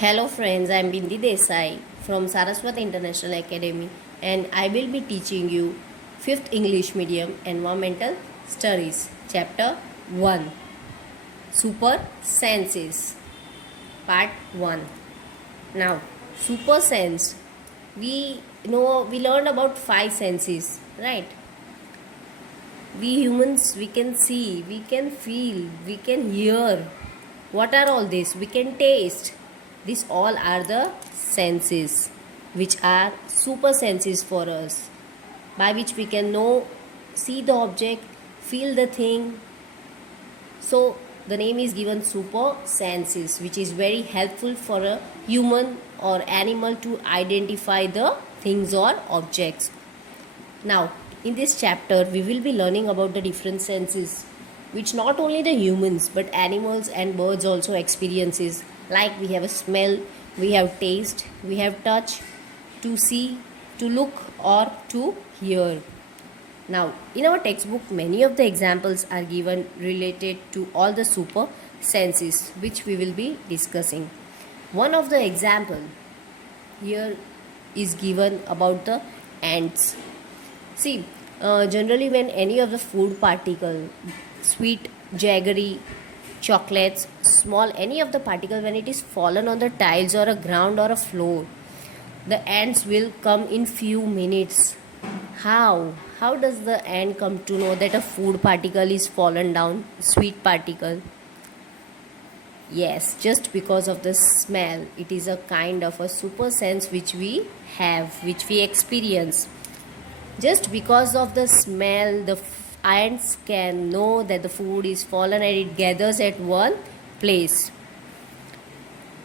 Hello friends, I am Bindi Desai from Saraswat International Academy and I will be teaching you 5th English Medium Environmental Studies Chapter 1 Super Senses Part 1. Now, super sense, we learned about 5 senses, right? We humans, we can see, we can feel, we can hear. What are all this? We can taste. These all are the senses which are super senses for us, by which we can know, see the object, feel the thing. So the name is given super senses, which is very helpful for a human or animal to identify the things or objects. Now, in this chapter, we will be learning about the different senses which not only the humans but animals and birds also experiences. Like we have a smell, we have taste, we have touch, to see, to look or to hear. Now, in our textbook, many of the examples are given related to all the super senses which we will be discussing. One of the example here is given about the ants. See, generally when any of the food particle, sweet, jaggery, chocolates, small, any of the particle when it is fallen on the tiles or a ground or a floor, the ants will come in few minutes. How? How does the ant come to know that a food particle is fallen down, sweet particle? Yes, just because of the smell. It is a kind of a super sense which we have, which we experience. Just because of the smell, the ants can know that the food is fallen and it gathers at one place.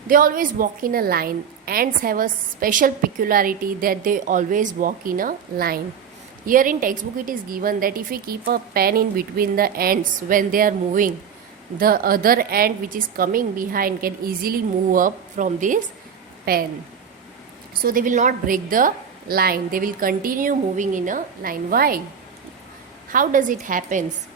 They always walk in a line. Ants have a special peculiarity that they always walk in a line. Here in textbook it is given that if we keep a pen in between the ants when they are moving, the other ant which is coming behind can easily move up from this pen. So they will not break the line, they will continue moving in a line. Why? How does it happens?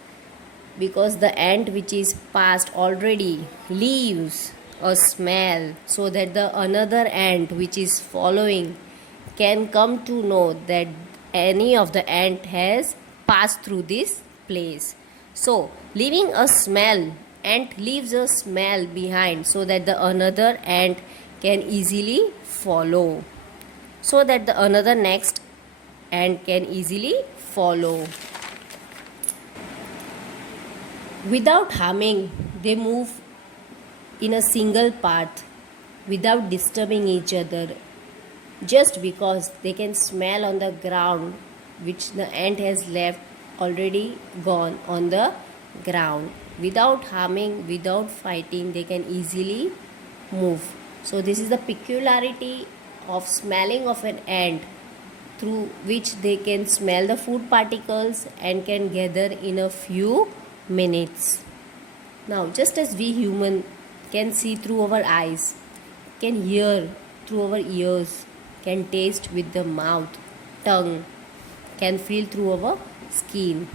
Because the ant which is past already leaves a smell, so that the another ant which is following can come to know that any of the ant has passed through this place. So leaving a smell, ant leaves a smell behind so that the another ant can easily follow, so that the another next ant can easily follow. Without harming, they move in a single path without disturbing each other, just because they can smell on the ground which the ant has left already gone on the ground. Without harming, without fighting, they can easily move. So this is the peculiarity of smelling of an ant, through which they can smell the food particles and can gather in a few minutes. Now, just as we human can see through our eyes, can hear through our ears, can taste with the mouth, tongue, can feel through our skin,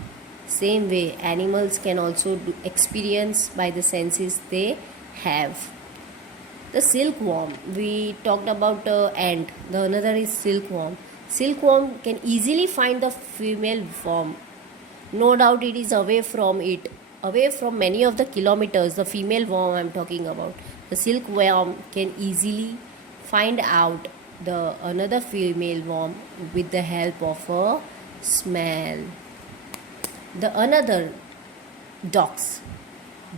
same way animals can also experience by the senses they have. The silkworm, we talked about ant, the another is silkworm. Silkworm can easily find the female worm. No doubt it is away from it, away from many of the kilometers, the female worm I am talking about. The silkworm can easily find out the another female worm with the help of a smell. The another, dogs.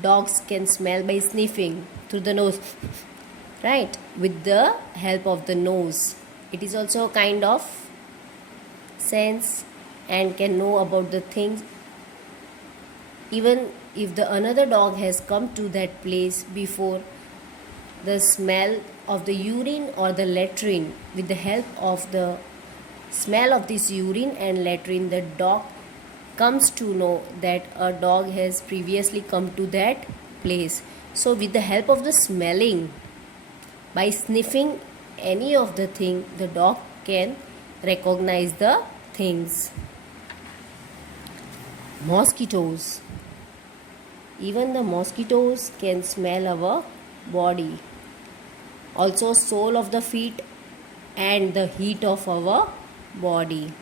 Dogs can smell by sniffing through the nose, right? With the help of the nose. It is also a kind of sense and can know about the things. Even if the another dog has come to that place before, the smell of the urine or the latrine, with the help of the smell of this urine and latrine, the dog comes to know that a dog has previously come to that place. So with the help of the smelling, by sniffing any of the thing, the dog can recognize the things. Mosquitoes. Even the mosquitoes can smell our body. also sole of the feet and the heat of our body.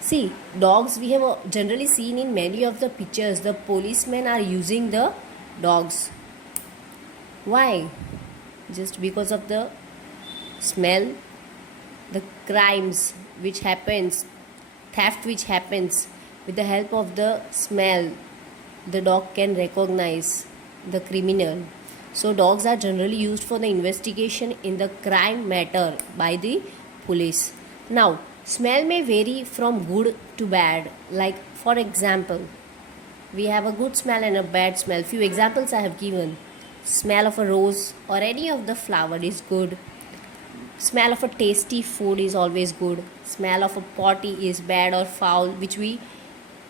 See, dogs we have generally seen in many of the pictures, the policemen are using the dogs. Why? Just because of the smell, the crimes which happens, theft which happens, with the help of the smell, the dog can recognize the criminal. So dogs are generally used for the investigation in the crime matter by the police. Now, smell may vary from good to bad. Like for example, we have a good smell and a bad smell. Few examples I have given. Smell of a rose or any of the flower is good. Smell of a tasty food is always good. Smell of a potty is bad or foul, which we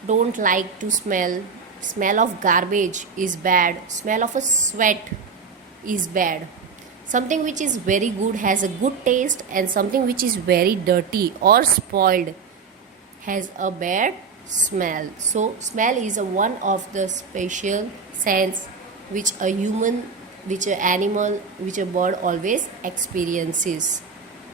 don't like to smell. Smell of garbage is bad. Smell of a sweat is bad. Something which is very good has a good taste, and something which is very dirty or spoiled has a bad smell. So smell is a one of the special sense which a human, which an animal, which a bird always experiences.